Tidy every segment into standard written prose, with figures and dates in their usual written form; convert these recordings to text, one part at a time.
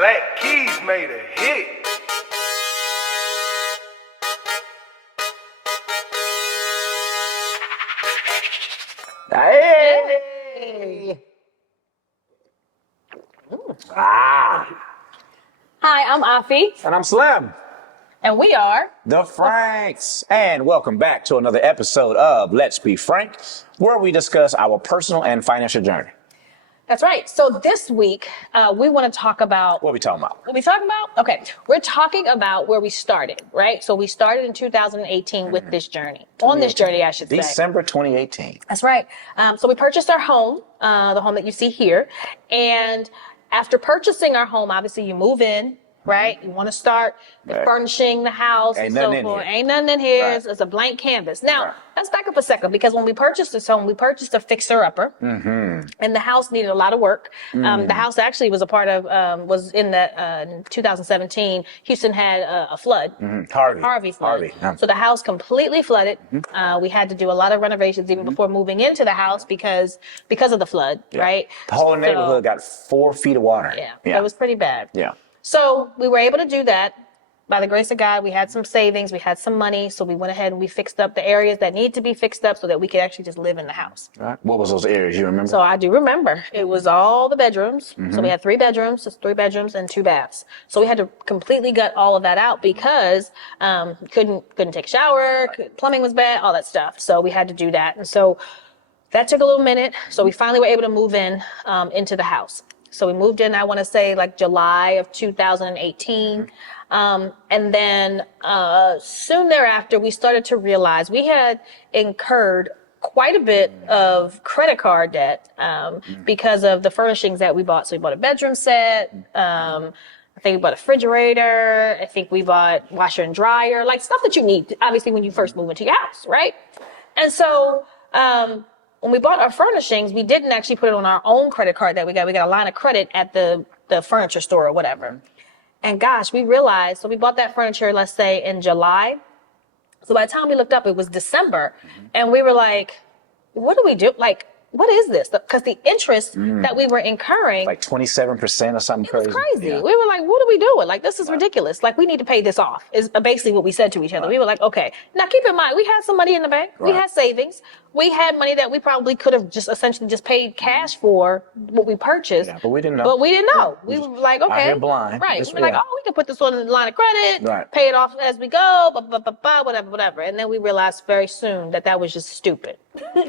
Black Keys made a hit. Hey! Ah! Hi, I'm Afi, And I'm Slim, and we are. the Franks. And welcome back to another episode of Let's Be Frank, where we discuss our personal and financial journey. That's right. So this week, we want to talk about. What are we talking about? What we talking about? Okay, we're talking about where we started, right? So we started in 2018 with this journey. On this journey, I should say. December 2018. That's right. So we purchased our home, the home that you see here, and after purchasing our home, obviously you move in. Right? You want to start furnishing the house Ain't and nothing so in forth. here. Ain't nothing in here. Right. It's a blank canvas. Now, Right. let's back up a second, because when we purchased this home, we purchased a fixer-upper, and the house needed a lot of work. The house actually was a part of, was in the 2017, Houston had a flood. Harvey flood. Yeah. So the house completely flooded. We had to do a lot of renovations even before moving into the house because of the flood, right? The whole So, neighborhood got 4 feet of water. Yeah, it was pretty bad. Yeah. So we were able to do that. By the grace of God, we had some savings, we had some money, so we went ahead and we fixed up the areas that need to be fixed up so that we could actually just live in the house. Right. What was those areas you remember? So I do remember it was all the bedrooms. So we had 3 bedrooms, just 3 bedrooms and 2 baths. So we had to completely gut all of that out because couldn't take a shower, plumbing was bad, all that stuff. So we had to do that, and so that took a little minute. So we finally were able to move in into the house. So we moved in, I want to say like July of 2018. And then soon thereafter, we started to realize we had incurred quite a bit of credit card debt because of the furnishings that we bought. So we bought a bedroom set. I think we bought a refrigerator. I think we bought washer and dryer, like stuff that you need, obviously, when you first move into your house, right? And so when we bought our furnishings, we didn't actually put it on our own credit card that we got. We got a line of credit at the furniture store or whatever. And gosh, we realized, so we bought that furniture, let's say in July. So by the time we looked up, it was December. And we were like, what do we do? Like, what is this? Because the interest that we were incurring, Like 27% or something it was crazy. crazy. Yeah. We were like, what are we doing? Like, this is ridiculous. Like, we need to pay this off, is basically what we said to each other. We were like, okay. Now, keep in mind, we had some money in the bank. We had savings. We had money that we probably could have just essentially just paid cash for what we purchased. Yeah, but we didn't know. But we didn't know. We were like, okay. here blind. Right. Just- We were like, yeah. oh, we can put this on the line of credit, Right. pay it off as we go, whatever. And then we realized very soon that was just stupid.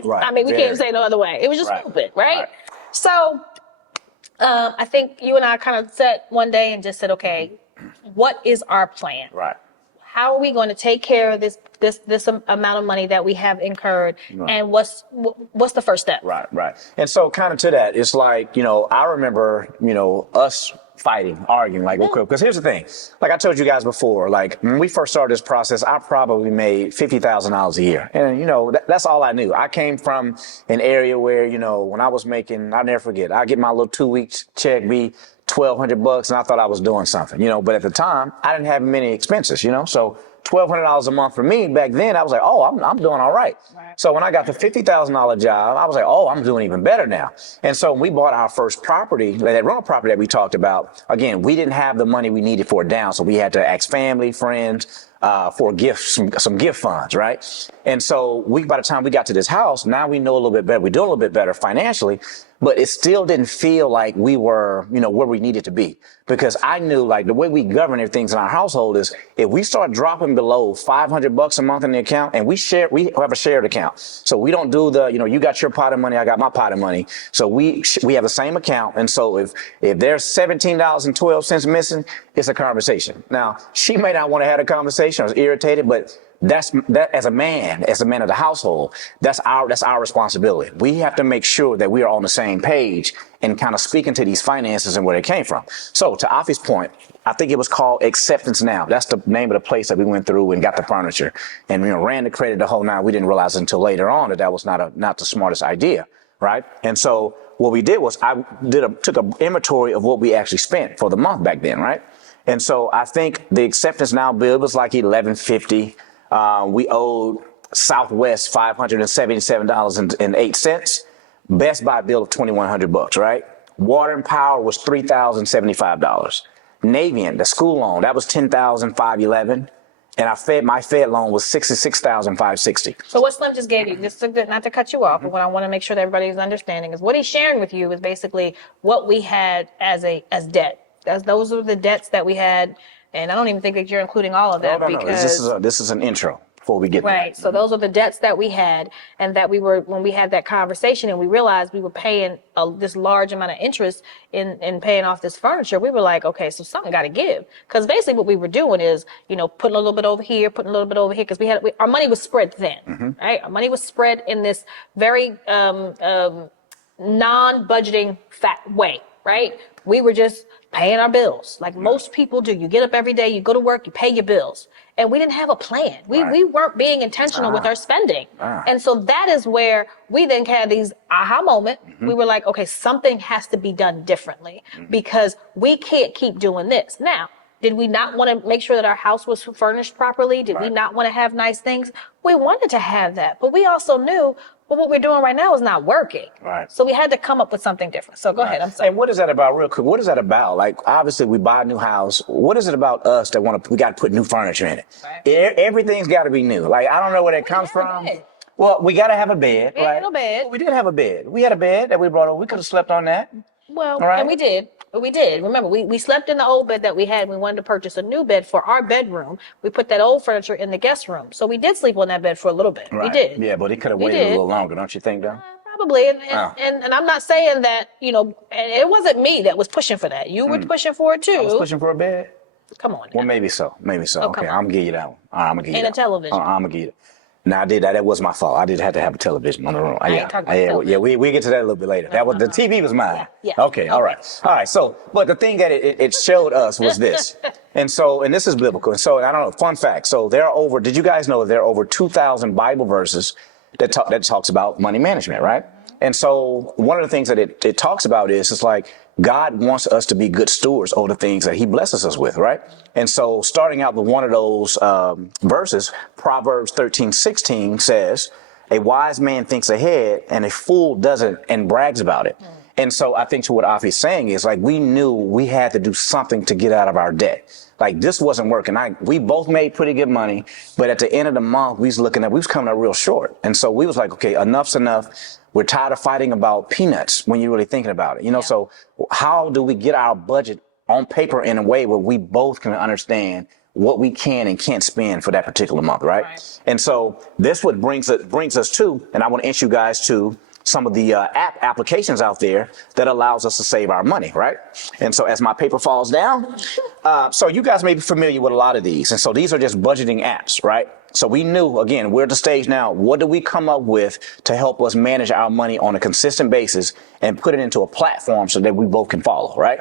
Right. I mean, we Very. can't say no other way. It was just Right. stupid, right? Right. So I think you and I kind of sat one day and just said, okay, what is our plan? Right. How are we going to take care of this amount of money that we have incurred? Right. And what's the first step? Right, right. And so kind of to that, it's like, I remember, us fighting, arguing, like, okay, because here's the thing. Like I told you guys before, like when we first started this process, I probably made $50,000 a year. And, that's all I knew. I came from an area where, when I was making, I'll never forget, I get my little 2-week check, be $1,200, and I thought I was doing something, but at the time I didn't have many expenses, so $1,200 a month for me back then, I was like, oh, I'm doing all right. So when I got the $50,000 job, I was like, oh, I'm doing even better now. And so when we bought our first property, that rental property that we talked about, again, we didn't have the money we needed for it down. So we had to ask family, friends, for gifts, some gift funds, right? And so by the time we got to this house, now we know a little bit better. We're doing a little bit better financially, but it still didn't feel like we were, where we needed to be. Because I knew, like, the way we govern everything in our household is if we start dropping below $500 a month in the account, and we have a shared account. So we don't do you got your pot of money, I got my pot of money. So we have the same account. And so if there's $17.12 missing, it's a conversation. Now, she may not want to have a conversation. I was irritated, but that as a man of the household, that's our responsibility. We have to make sure that we are on the same page and kind of speaking to these finances and where they came from. So to Afi's point, I think it was called Acceptance Now. That's the name of the place that we went through and got the furniture and ran the credit the whole nine. We didn't realize until later on that was not the smartest idea, right? And so what we did was I took an inventory of what we actually spent for the month back then, right? And so I think the Acceptance Now bill was like $1,150. We owed Southwest $577.08. Best Buy bill of $2,100, right? Water and power was $3,075. Navient, the school loan, that was $10,511. And my Fed loan was $66,560. So what Slim just gave you, just to, not to cut you off, but what I want to make sure that everybody's understanding is what he's sharing with you is basically what we had as debt. Those are the debts that we had, and I don't even think that you're including all of that No. because This is an intro before we get there. right. So those are the debts that we had, and that when we had that conversation, and we realized we were paying this large amount of interest in paying off this furniture. We were like, okay, so something got to give, because basically what we were doing is, putting a little bit over here, putting a little bit over here, because our money was spread thin, right? Our money was spread in this very non-budgeting way, right? We were just paying our bills like most people do. You get up every day, you go to work, you pay your bills. And we didn't have a plan. We weren't being intentional with our spending. And so that is where we then had these aha moment. We were like, okay, something has to be done differently because we can't keep doing this. Now, did we not want to make sure that our house was furnished properly? Did we not want to have nice things? We wanted to have that, but we also knew what we're doing right now is not working. Right. So we had to come up with something different. So go ahead. I'm sorry. And what is that about, real quick? What is that about? Like, obviously, we buy a new house. What is it about us that we got to put new furniture in it? Right. Everything's got to be new. Like, I don't know where that comes from. Well, we got to have a bed, We had right? a bed. Well, we did have a bed. We had a bed that we brought over. We could have slept on that. Well, All right. and we did. We did. Remember, we slept in the old bed that we had. We wanted to purchase a new bed for our bedroom. We put that old furniture in the guest room. So we did sleep on that bed for a little bit. Right. We did. Yeah, but it could have We waited did. a little longer, don't you think, though? Probably. And Oh. I'm not saying that, and it wasn't me that was pushing for that. You were pushing for it too. I was pushing for a bed? Come on. Well, now. maybe so. Maybe so. Oh, Okay, come on. I'm going to give you that one. All right, I'm going to give you And that a television. I'm going to give you that. Now, I did that. That was my fault. I did have to have a television on the room. ain't talking about television. Yeah, we get to that a little bit later. That was the TV was mine. Yeah. Okay, all right. All right, so, but the thing that it showed us was this. And this is biblical. And so, I don't know, fun fact. So did you guys know there are over 2,000 Bible verses that talks about money management, right? And so one of the things that it talks about is it's like God wants us to be good stewards over the things that he blesses us with, right? And so starting out with one of those verses, Proverbs 13:16 says, a wise man thinks ahead and a fool doesn't and brags about it. And so I think to what Afi's saying is like we knew we had to do something to get out of our debt. Like this wasn't working. We both made pretty good money, but at the end of the month, we was coming up real short. And so we was like, okay, enough's enough. We're tired of fighting about peanuts when you're really thinking about it. So how do we get our budget on paper in a way where we both can understand what we can and can't spend for that particular month, right? And so this what brings us to, and I want to introduce you guys to some of the applications out there that allows us to save our money, right? And so as my paper falls down, so you guys may be familiar with a lot of these. And so these are just budgeting apps, right? So we knew, again, we're at the stage now, what do we come up with to help us manage our money on a consistent basis and put it into a platform so that we both can follow, right?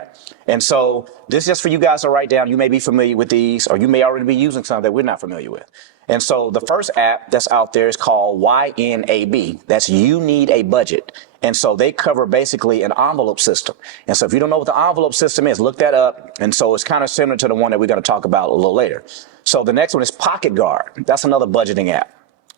And so this is just for you guys to write down. You may be familiar with these, or you may already be using some that we're not familiar with. And so the first app that's out there is called YNAB. That's You Need a Budget. And so they cover basically an envelope system. And so if you don't know what the envelope system is, look that up. And so it's kind of similar to the one that we're going to talk about a little later. So the next one is Pocket Guard. That's another budgeting app.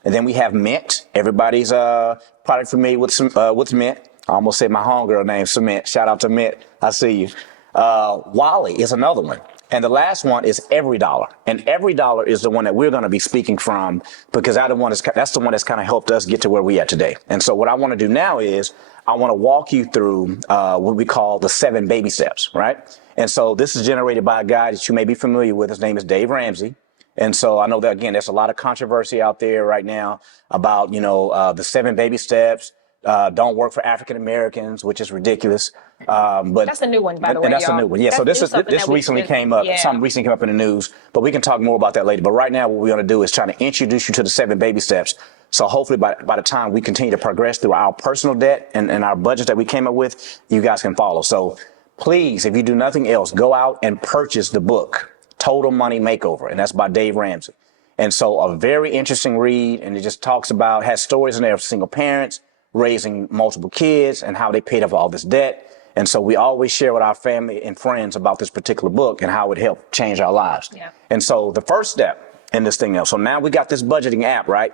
And then we have Mint. Everybody's probably familiar with Mint. I almost said my homegirl name, Cement. Shout out to Mint. I see you. Wally is another one. And the last one is EveryDollar. And EveryDollar is the one that we're going to be speaking from because that's the one that's kind of helped us get to where we are today. And so what I want to do now is I want to walk you through what we call the 7 baby steps, right? And so this is generated by a guy that you may be familiar with. His name is Dave Ramsey. And so I know that, again, there's a lot of controversy out there right now about, the 7 baby steps. Don't work for African Americans, which is ridiculous. But that's a new one, by the way. And that's a new one. Yeah. So this recently came up. Yeah. Something recently came up in the news, but we can talk more about that later. But right now, what we're going to do is try to introduce you to the 7 baby steps. So hopefully by the time we continue to progress through our personal debt and our budget that we came up with, you guys can follow. So please, if you do nothing else, go out and purchase the book, Total Money Makeover. And that's by Dave Ramsey. And so a very interesting read. And it just has stories in there of single parents raising multiple kids and how they paid off all this debt. And so we always share with our family and friends about this particular book and how it helped change our lives. Yeah. And so the first step in this thing now, so now we got this budgeting app, right?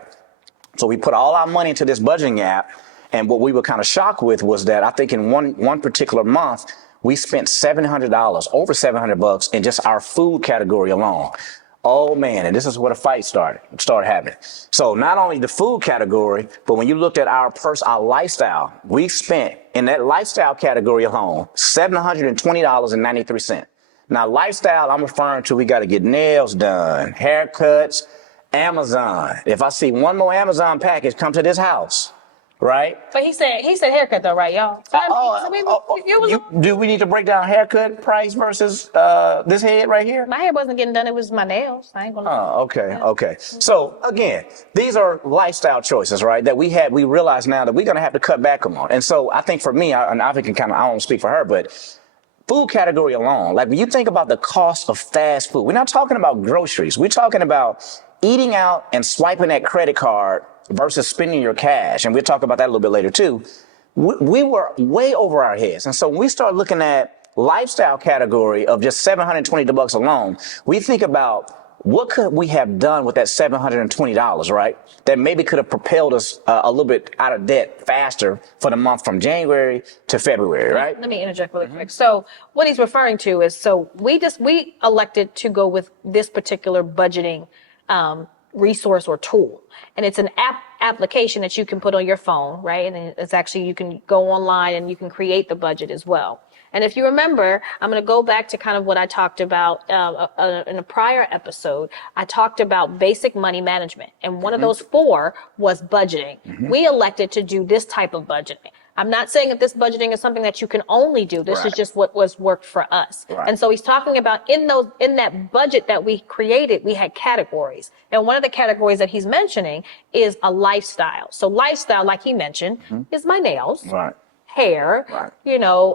So we put all our money into this budgeting app. And what we were kind of shocked with was that I think in one particular month, we spent $700, over $700 in just our food category alone. Oh man, and this is where the fight started happening. So not only the food category, but when you looked at our lifestyle, we spent in that lifestyle category alone, $720.93. Now lifestyle, I'm referring to, we got to get nails done, haircuts, Amazon. If I see one more Amazon package come to this house, right? But he said haircut though, right, y'all? Do we need to break down haircut price versus this head right here? My hair wasn't getting done. It was my nails. I ain't gonna. Oh, okay. So again, these are lifestyle choices, right? That we realize now that we're gonna have to cut back on. And so I think for me, and I think I don't speak for her, but food category alone, like when you think about the cost of fast food, we're not talking about groceries. We're talking about eating out and swiping that credit card versus spending your cash. And we'll talk about that a little bit later too. We were way over our heads. And so when we start looking at lifestyle category of just $720 alone, we think about what could we have done with that $720, right? That maybe could have propelled us a little bit out of debt faster for the month from January to February, right? Let me interject really quick. So what he's referring to is, so we elected to go with this particular budgeting resource or tool. And it's an application that you can put on your phone, right? And it's actually, you can go online and you can create the budget as well. And if you remember, I'm going to go back to kind of what I talked about in a prior episode. I talked about basic money management. And one of those 4 was budgeting. We elected to do this type of budgeting. I'm not saying that this budgeting is something that you can only do. This is just what was worked for us. And so he's talking about in that budget that we created, we had categories. And one of the categories that he's mentioning is a lifestyle. So lifestyle, like he mentioned, is my nails. Hair, throw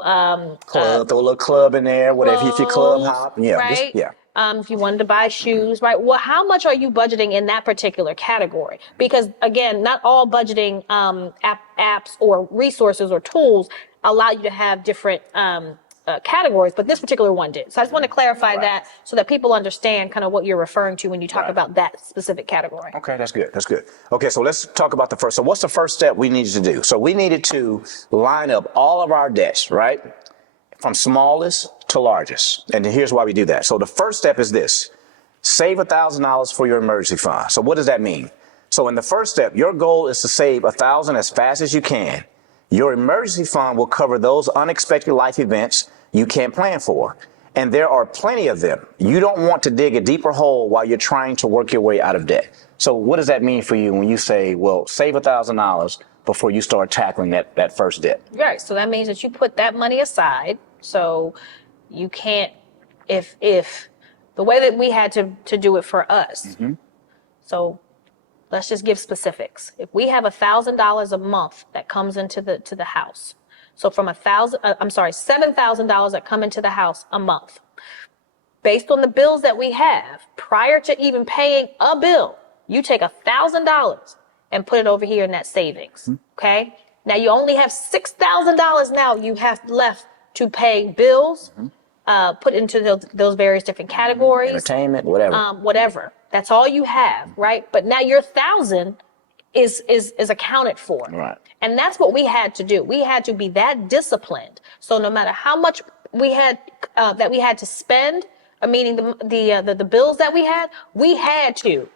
a little club in there, whatever, if you club hop, if you wanted to buy shoes, right? Well, how much are you budgeting in that particular category? Because again, not all budgeting apps or resources or tools allow you to have different categories, but this particular one did. So I just want to clarify that so that people understand kind of what you're referring to when you talk about that specific category. Okay, that's good. Okay, so let's talk about the first. So what's the first step we needed to do? So we needed to line up all of our debts, right? From smallest to largest. And here's why we do that. So the first step is this: save $1,000 for your emergency fund. So what does that mean? So in the first step, your goal is to save $1,000 as fast as you can. Your emergency fund will cover those unexpected life events you can't plan for. And there are plenty of them. You don't want to dig a deeper hole while you're trying to work your way out of debt. So what does that mean for you when you say, well, save $1,000 before you start tackling that first debt? Right. So that means that you put that money aside. So you can't, if the way that we had to do it for us. So let's just give specifics. If we have $1,000 a month that comes into the house, so from $7,000 that come into the house a month, based on the bills that we have, prior to even paying a bill, you take $1,000 and put it over here in that savings. Okay. Now you only have $6,000 now you have left to pay bills, put into those various different categories. Entertainment, whatever. Whatever. That's all you have, right? But now your 1,000 is accounted for. Right. And that's what we had to do. We had to be that disciplined. So no matter how much we had that we had to spend, meaning the bills that we had to,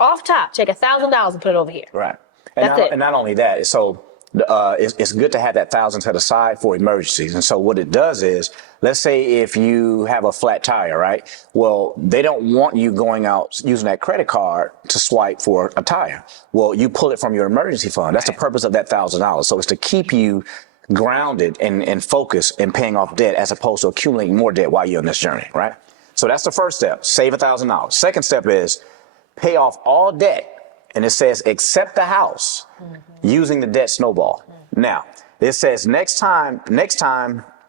off top, take $1,000 and put it over here. Right. And not only that, so it's good to have that 1,000 set aside for emergencies. And so what it does is, let's say if you have a flat tire, right? Well, they don't want you going out using that credit card to swipe for a tire. Well, you pull it from your emergency fund. That's the purpose of that $1,000. So it's to keep you grounded and focused in paying off debt as opposed to accumulating more debt while you're on this journey, right? So that's the first step, save $1,000. Second step is pay off all debt. And it says, except the house, using the debt snowball. Now, it says next time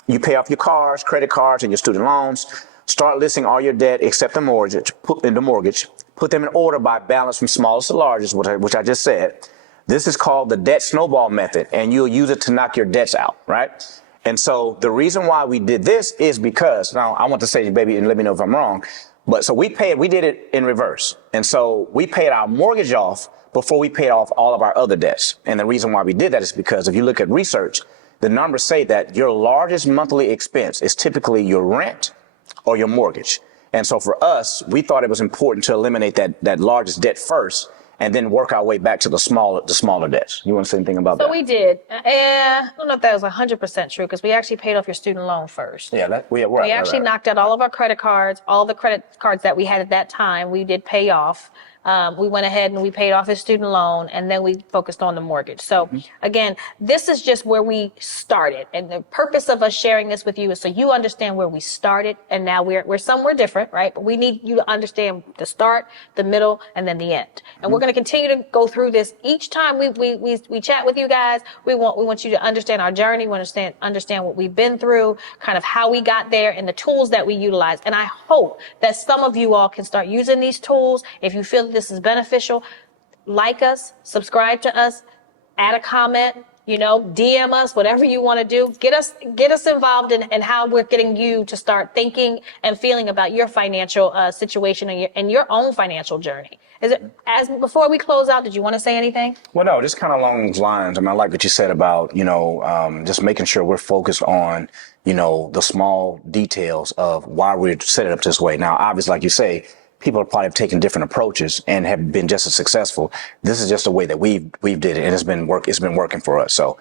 you pay off your cars, credit cards, and your student loans, start listing all your debt except the mortgage, put them in order by balance from smallest to largest, which I just said. This is called the debt snowball method, and you'll use it to knock your debts out, right? And so the reason why we did this is because, now I want to say, baby, and let me know if I'm wrong, but so we did it in reverse. And so we paid our mortgage off before we paid off all of our other debts. And the reason why we did that is because if you look at research, the numbers say that your largest monthly expense is typically your rent or your mortgage. And so for us, we thought it was important to eliminate that largest debt first and then work our way back to the smaller debts. You want to say anything about that? So we did. I don't know if that was 100% true because we actually paid off your student loan first. Yeah, we actually knocked out all of our credit cards, all the credit cards that we had at that time. We did pay off. We went ahead and we paid off his student loan, and then we focused on the mortgage. So again, this is just where we started, and the purpose of us sharing this with you is so you understand where we started, and now we're somewhere different, right? But we need you to understand the start, the middle, and then the end. And we're going to continue to go through this each time we chat with you guys. We want you to understand our journey. We understand what we've been through, kind of how we got there, and the tools that we utilize. And I hope that some of you all can start using these tools. If you feel this is beneficial, like us, subscribe to us, add a comment, DM us, whatever you want to do. Get us involved in how we're getting you to start thinking and feeling about your financial situation and your own financial journey. Before we close out, did you want to say anything? Well, no, just kind of along those lines. I mean, I like what you said about, just making sure we're focused on, the small details of why we're set it up this way. Now, obviously, like you say, people have probably taken different approaches and have been just as successful. This is just a way that we've did it, and it's been working for us. So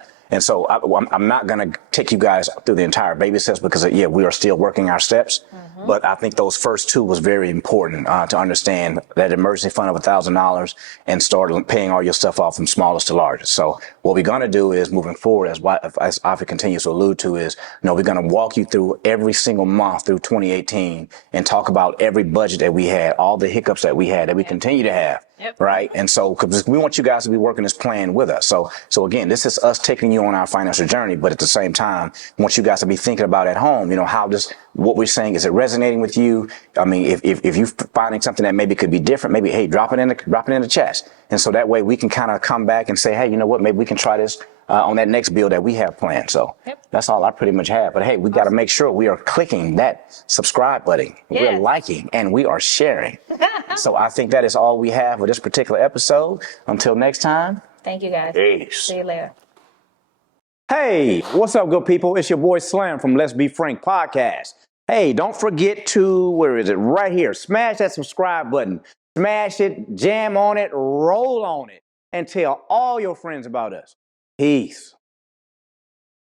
I'm not going to take you guys through the entire baby steps because we are still working our steps. But I think those first two was very important to understand that emergency fund of $1,000 and start paying all your stuff off from smallest to largest. So what we're going to do is moving forward, as Afi continues to allude to, is we're going to walk you through every single month through 2018 and talk about every budget that we had, all the hiccups that we had, that we continue to have. Yep. Right. And so, because we want you guys to be working this plan with us. So again, this is us taking you on our financial journey, but at the same time, we want you guys to be thinking about at home, what we're saying, is it resonating with you? I mean, if you're finding something that maybe could be different, maybe, hey, drop it in the chat. And so that way we can kind of come back and say, hey, you know what, maybe we can try this on that next bill that we have planned. So that's all I pretty much have. But hey, we got to make sure we are clicking that subscribe button. Yes. We're liking and we are sharing. So I think that is all we have for this particular episode. Until next time. Thank you, guys. Peace. See you later. Hey, what's up, good people? It's your boy Slam from Let's Be Frank Podcast. Hey, don't forget to, where is it? Right here. Smash that subscribe button. Smash it, jam on it, roll on it, and tell all your friends about us. Peace.